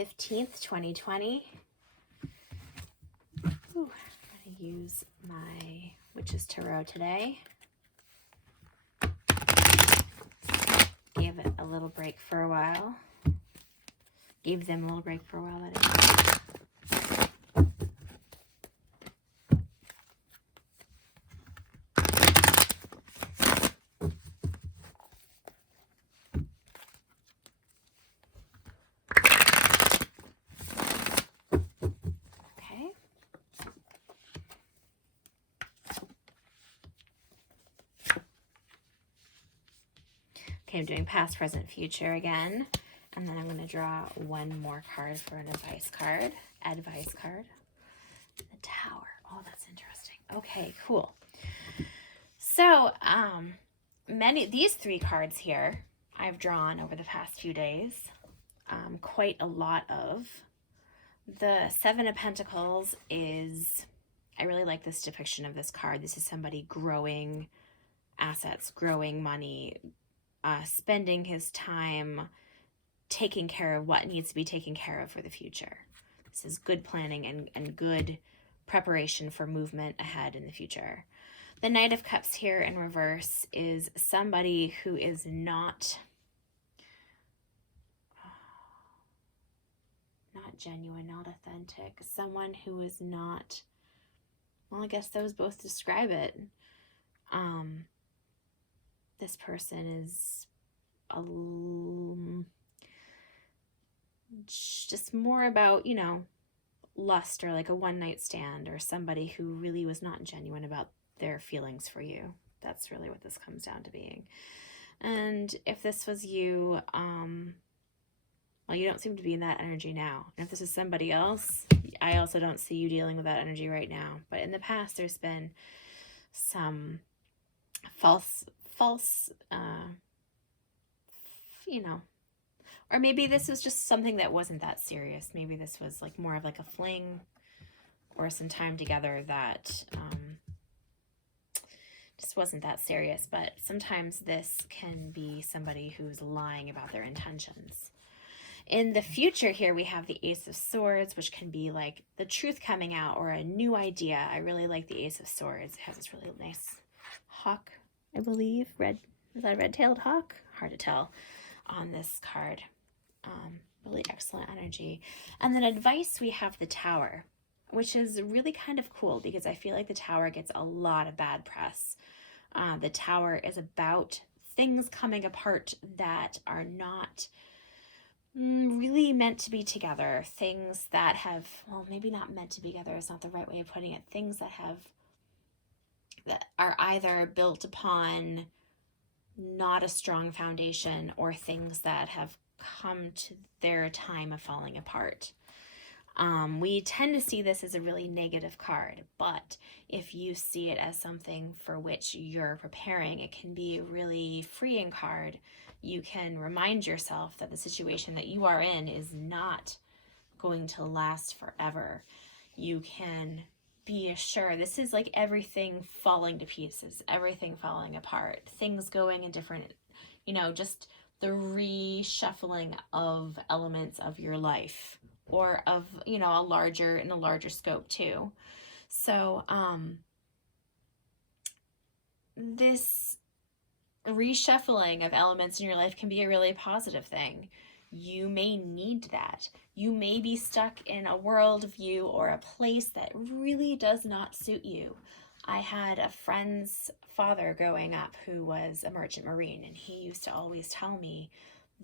15th, 2020. Ooh, I'm going to use my Witch's Tarot today. Gave it a little break for a while. Gave them a little break for a while, that is. Okay, I'm doing past, present, future again. And then I'm going to draw one more card for an advice card. The Tower. Oh, that's interesting. Okay, cool. So, these three cards here I've drawn over the past few days. Quite a lot of. The Seven of Pentacles is, I really like this depiction of this card. This is somebody growing assets, growing money, spending his time taking care of what needs to be taken care of for the future. This is good planning and good preparation for movement ahead in the future. The Knight of Cups here in reverse is somebody who is not genuine, not authentic. Someone who is not, well, I guess those both describe it. This person is just more about, lust, or like a one-night stand, or somebody who really was not genuine about their feelings for you. That's really what this comes down to being. And if this was you, well, you don't seem to be in that energy now. And if this is somebody else, I also don't see you dealing with that energy right now. But in the past, there's been some false, or maybe this was just something that wasn't that serious. Maybe this was like more of like a fling or some time together that just wasn't that serious. But sometimes this can be somebody who's lying about their intentions. In the future here, we have the Ace of Swords, which can be like the truth coming out or a new idea. I really like the Ace of Swords. It has this really nice hawk, I believe. Is that a red-tailed hawk? Hard to tell on this card. Really excellent energy. And then advice, we have the Tower, which is really kind of cool because I feel like the Tower gets a lot of bad press. The Tower is about things coming apart that are not really meant to be together. Things that have, well, maybe not meant to be together is not the right way of putting it. Things that are either built upon not a strong foundation, or things that have come to their time of falling apart. We tend to see this as a really negative card, but if you see it as something for which you're preparing, it can be a really freeing card. You can remind yourself that the situation that you are in is not going to last forever. You can be assured this is like everything falling to pieces, everything falling apart, things going in different, just the reshuffling of elements of your life, or of, in a larger scope too. So, this reshuffling of elements in your life can be a really positive thing. You may need that. You may be stuck in a worldview or a place that really does not suit you. I had a friend's father growing up who was a merchant marine, and he used to always tell me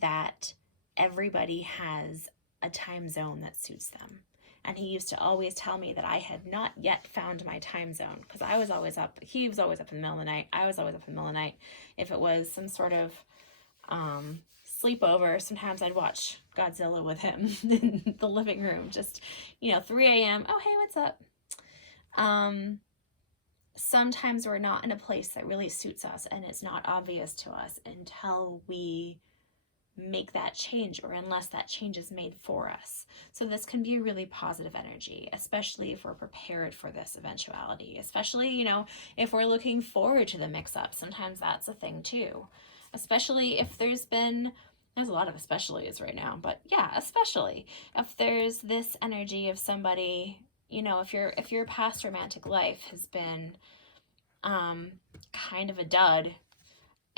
that everybody has a time zone that suits them. And he used to always tell me that I had not yet found my time zone, because I was always up. He was always up in the middle of the night. I was always up in the middle of the night. If it was some sort of sleepover, sometimes I'd watch Godzilla with him in the living room, just, 3 a.m. Oh, hey, what's up? Sometimes we're not in a place that really suits us, and it's not obvious to us until we make that change, or unless that change is made for us. So this can be a really positive energy, especially if we're prepared for this eventuality, especially, if we're looking forward to the mix-up. Sometimes that's a thing too, especially if there's been There's a lot of especiallys right now, but yeah, especially if there's this energy of somebody, you know, if your past romantic life has been kind of a dud,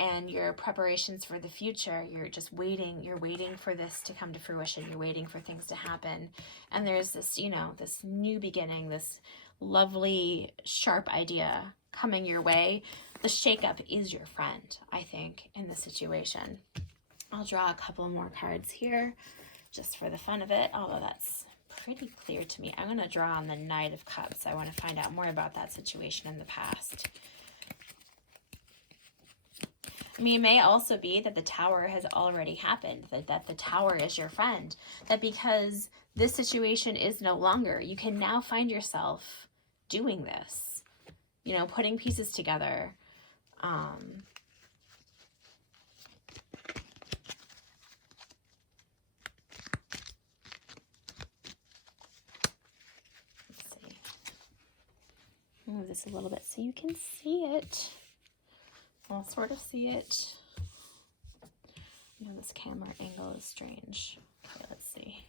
and your preparations for the future, you're waiting for this to come to fruition, you're waiting for things to happen, and there's this, you know, this new beginning, this lovely sharp idea coming your way. The shakeup is your friend, I think, in this situation. I'll draw a couple more cards here just for the fun of it, although that's pretty clear to me. I'm going to draw on the Knight of Cups. I want to find out more about that situation in the past. I mean, it may also be that the Tower has already happened, that the Tower is your friend, that because this situation is no longer, you can now find yourself doing this, you know, putting pieces together. Move this a little bit so you can see it. I'll sort of see it. You know, this camera angle is strange. Okay, let's see.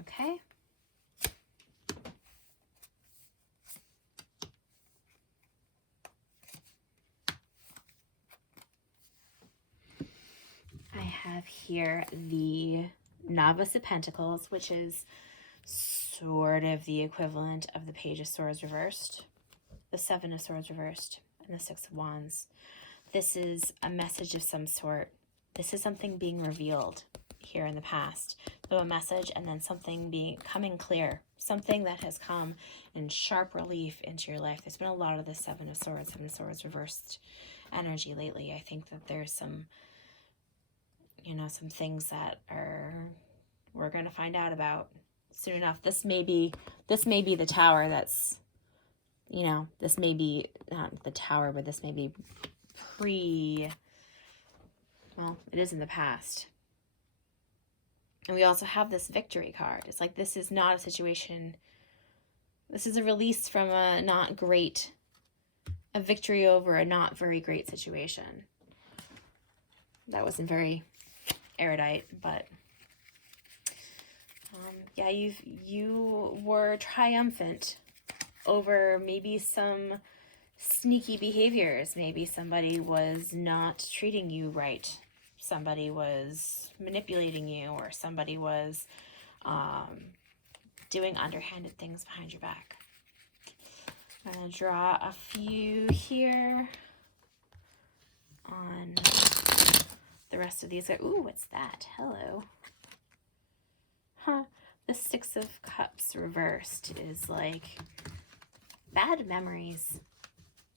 Okay. I have here the Novice of Pentacles, which is sort of the equivalent of the Page of Swords reversed, the Seven of Swords reversed, and the Six of Wands. This is a message of some sort. This is something being revealed here in the past. So a message and then something coming clear, something that has come in sharp relief into your life. There's been a lot of the Seven of Swords reversed energy lately. I think that there's some, you know, some things that we're going to find out about soon enough. This may be the Tower that's, you know, this may be not the Tower, but this may be well, it is in the past. And we also have this Victory card. It's like, this is not a situation, this is a release from a victory over a not very great situation. That wasn't very erudite, but yeah, you were triumphant over maybe some sneaky behaviors. Maybe somebody was not treating you right. Somebody was manipulating you, or somebody was doing underhanded things behind your back. I'm going to draw a few here on the rest of these. Ooh, what's that? Hello. Huh. The Six of Cups reversed is like bad memories.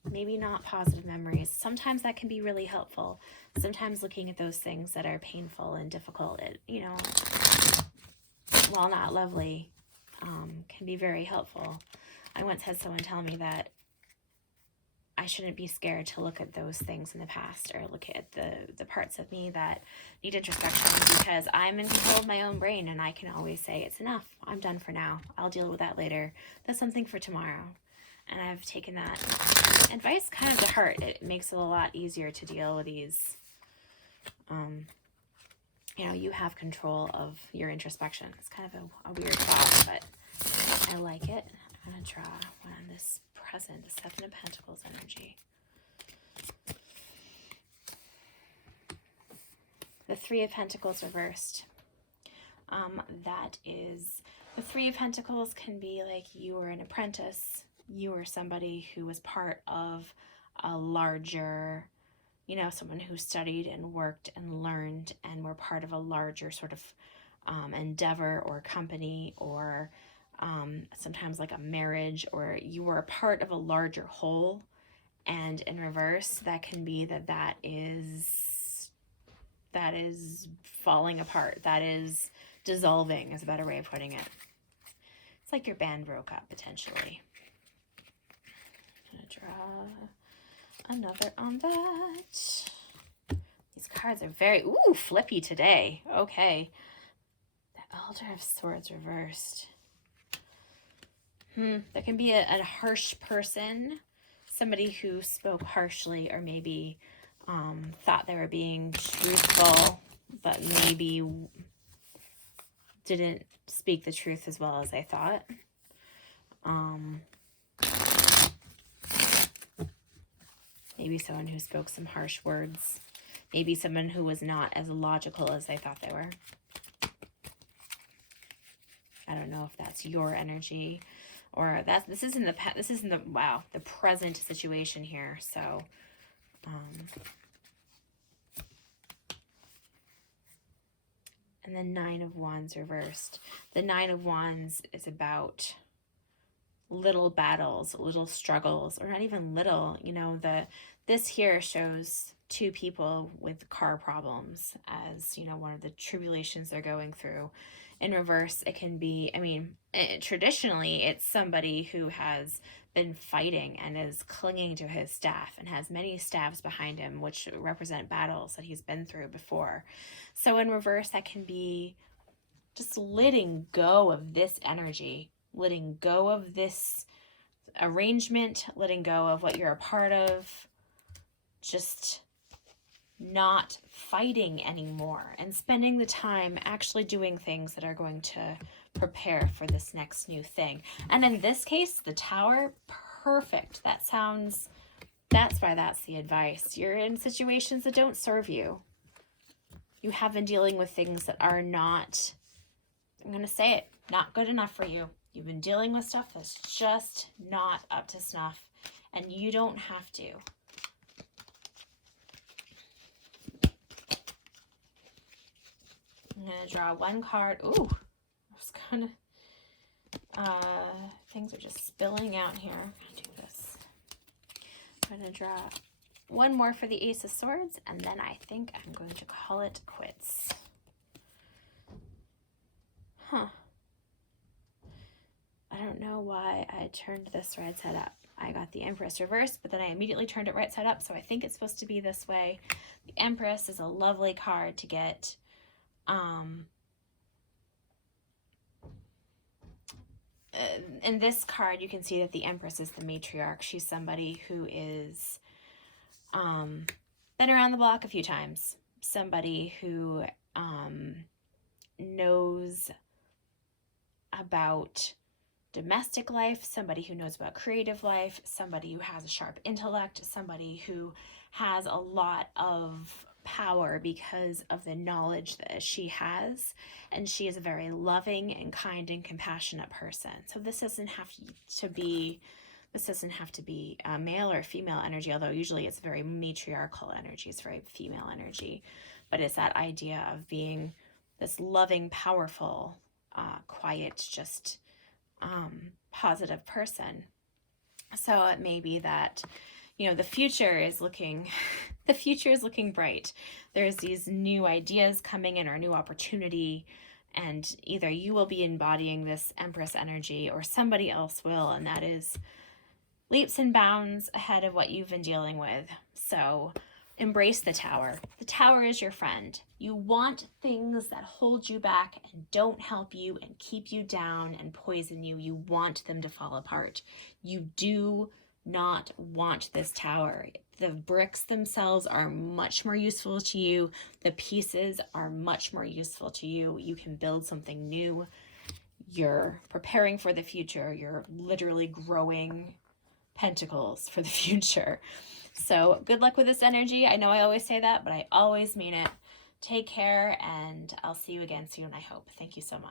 Maybe not positive memories. Sometimes that can be really helpful. Sometimes looking at those things that are painful and difficult, you know, while not lovely, can be very helpful. I once had someone tell me that I shouldn't be scared to look at those things in the past, or look at the parts of me that need introspection, because I'm in control of my own brain, and I can always say, it's enough. I'm done for now. I'll deal with that later. That's something for tomorrow. And I've taken that advice kind of to heart. It makes it a lot easier to deal with these. You know, you have control of your introspection. It's kind of a weird thought, but I like it. I'm going to draw one on this present, the Seven of Pentacles energy. The Three of Pentacles reversed. That is, the Three of Pentacles can be like you were an apprentice. You were somebody who was part of a larger, you know, someone who studied and worked and learned and were part of a larger sort of endeavor or company, or sometimes like a marriage, or you were a part of a larger whole. And in reverse, that can be that is falling apart. That is dissolving, is a better way of putting it. It's like your band broke up, potentially. I'm going to draw another on that. These cards are very, flippy today. Okay. Elder of Swords reversed. There can be a harsh person, somebody who spoke harshly, or maybe thought they were being truthful, but maybe didn't speak the truth as well as I thought. Maybe someone who spoke some harsh words. Maybe someone who was not as logical as they thought they were. I don't know if that's your energy, or this is in the wow, the present situation here. So and then 9 of Wands reversed. The 9 of Wands is about little battles, little struggles, or not even little, you know, this here shows 2 people with car problems as, you know, one of the tribulations they're going through. In reverse, it can be, I mean, traditionally, it's somebody who has been fighting and is clinging to his staff and has many staffs behind him, which represent battles that he's been through before. So in reverse, that can be just letting go of this energy, letting go of this arrangement, letting go of what you're a part of, just not fighting anymore and spending the time actually doing things that are going to prepare for this next new thing. And in this case, the Tower, perfect. That's why that's the advice. You're in situations that don't serve you. You have been dealing with things that are not, I'm going to say it, not good enough for you. You've been dealing with stuff that's just not up to snuff, and you don't have to. I'm going to draw one card. Ooh, I was kind of, things are just spilling out here. I'm going to do this. I'm going to draw one more for the Ace of Swords, and then I think I'm going to call it quits. Huh. I don't know why I turned this right side up. I got the Empress reversed, but then I immediately turned it right side up, so I think it's supposed to be this way. The Empress is a lovely card to get. In this card, you can see that the Empress is the matriarch. She's somebody who is been around the block a few times. Somebody who knows about domestic life, somebody who knows about creative life, somebody who has a sharp intellect, somebody who has a lot of power because of the knowledge that she has, and she is a very loving and kind and compassionate person. So this doesn't have to be a male or female energy, although usually it's very matriarchal energy, it's very female energy, but it's that idea of being this loving, powerful, quiet, just positive person. So it may be that, you know, the future is looking bright. There's these new ideas coming in, or new opportunity, and either you will be embodying this Empress energy or somebody else will, and that is leaps and bounds ahead of what you've been dealing with. So embrace the Tower. The Tower is your friend. You want things that hold you back and don't help you and keep you down and poison you. You want them to fall apart. You do not want this Tower. The bricks themselves are much more useful to you. The pieces are much more useful to you. You can build something new. You're preparing for the future. You're literally growing pentacles for the future. So good luck with this energy. I know I always say that, but I always mean it. Take care, and I'll see you again soon, I hope. Thank you so much.